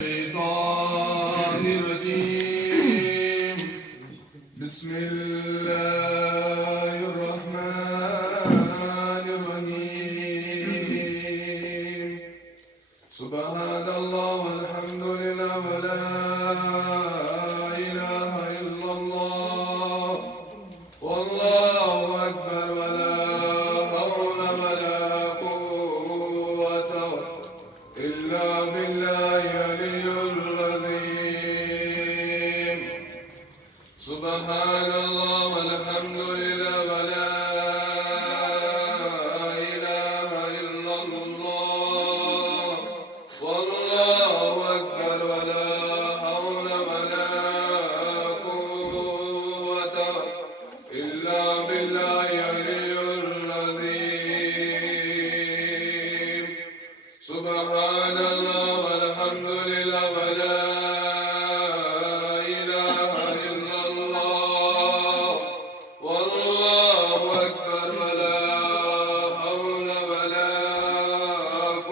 الشيطان الرجيم بسم الله الرحمن الرحيم سبحان الله والحمد لله ولا إله إلا الله والله أكبر ولا حول ولا قوة إلا بالله العلي العظيم سبحان الله والحمد لله ولا إله إلا الله والله أكبر ولا حول ولا قوة إلا بالله العلي العظيم سبحان الله والحمد لله ولا إله إلا الله والله أكبر ولا حول ولا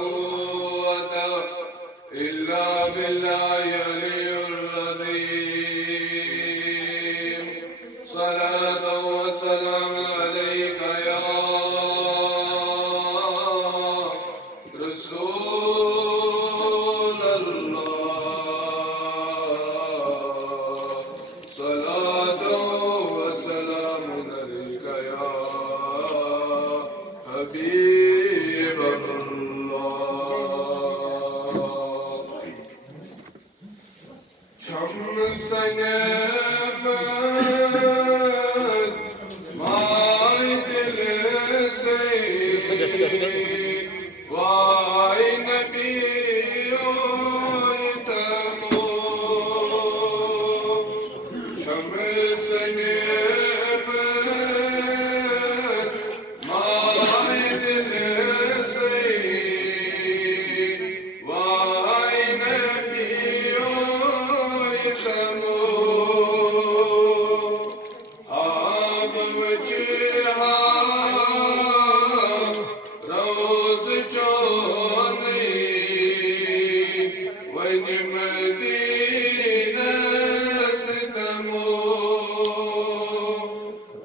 قوة إلا بالله العلي العظيم صلاة وسلام عليك يا رسول الله صلاة وسلام عليك يا حبيب الله Çam senefet maydilisi vay nebi oytemu Çam senefet maydilisi vay nebi oytemu روز جانی و مدینه ستمو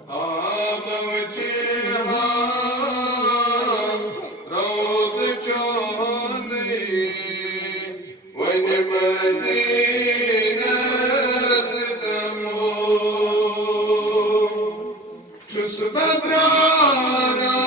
آب و جهان روز جانی و مدینه ستمو چوس ببرانا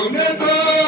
Unetha